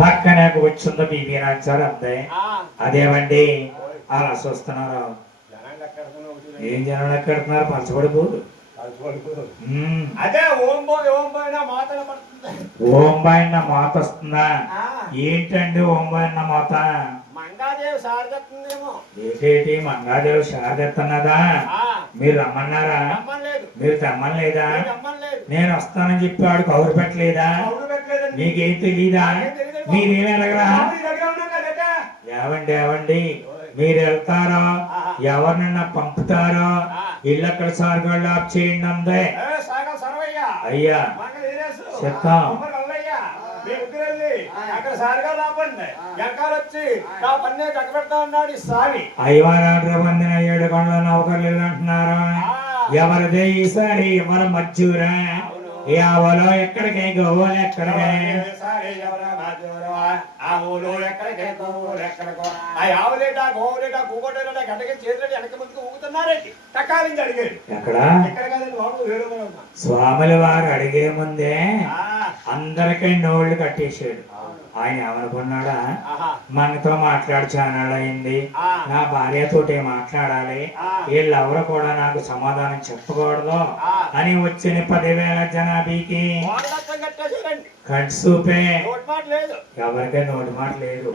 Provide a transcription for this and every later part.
పక్కనే కూర్చుందో బీబీ రాజారు అంతే. అదేమండి అలా చూస్తున్నారు. ఏం జనాలు ఎక్కడుతున్నారు? పలచబడిపోదు. అదే ఓం బాయిన మాత వస్తుందా? ఏంటండి ఓం బాయిన మాత? మంగాదేవి శారదత్తుందేమో. ఏంటి మంగాదేవి శారదత్తున్నదా? మీరు రమ్మన్నారా? మీరు తెమ్మలేదా? నేను వస్తానని చెప్పి వాడు కౌరు పెట్టలేదా? మీకేం తెలీదా? మీరేమి అడగరా? ఏవండి మీరు వెళ్తారో ఎవరినన్నా పంపుతారో ఇల్లు అక్కడ సార్గాళ్ళు ఆఫ్ చేయండి అందే. అయ్యా చెప్తాం. అయ్యవారు పొందిన 7 కొండల నౌకర్లు అంటున్నారు. ఎవరిదే ఈసారి ఎవరు మజ్జూరా? యావలో ఎక్కడికి గోవలు ఎక్కడికి? స్వాముల వారు అడిగే ముందే అందరికీ నోళ్లు కట్టేశాడు. ఆయన ఏమనుకున్నాడా? మనతో మాట్లాడి చానాడు అయింది, నా భార్యతోటి మాట్లాడాలి, వీళ్ళెవరు కూడా నాకు సమాధానం చెప్పకూడదు అని వచ్చిన 10,000 జనాభీకి కట్సూపే. ఎవరికే నోటి మాట లేదు.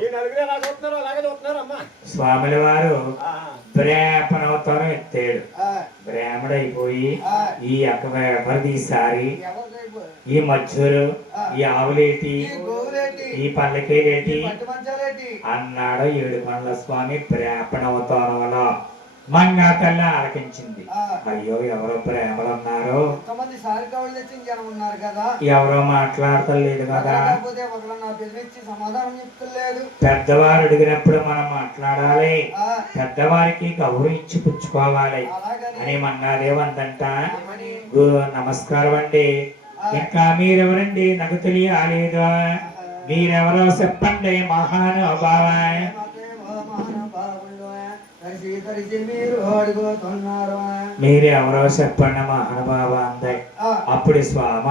స్వాముల వారు బ్రాహ్మణవతారం ఎత్తాడు. బ్రాహ్మడైపోయి ఈ ఎవరిది ఈసారి? ఈ మజ్జూరు, ఈ ఆవులేటి, ఈ పల్లకేలేటి అన్నాడు. 7 కొండల స్వామి బ్రాహ్మణవతారంలో. మంగా తల్లి ఆలకించింది. అయ్యో ఎవరో ప్రేమలు ఉన్నారు, ఎవరో మాట్లాడతలేదు కదా. పెద్దవారు అడిగినప్పుడు మనం మాట్లాడాలి, పెద్దవారికి గౌరవం ఇచ్చి పుచ్చుకోవాలి అని మంగాదేవి అందంట. నమస్కారం అండి, ఇంకా మీరెవరండి? నాకు తెలియలేదు. మీరెవరో చెప్పండి మహానుభావ. మీరెవరో చెప్పండి మహానుభావ అందే. అప్పుడు స్వామి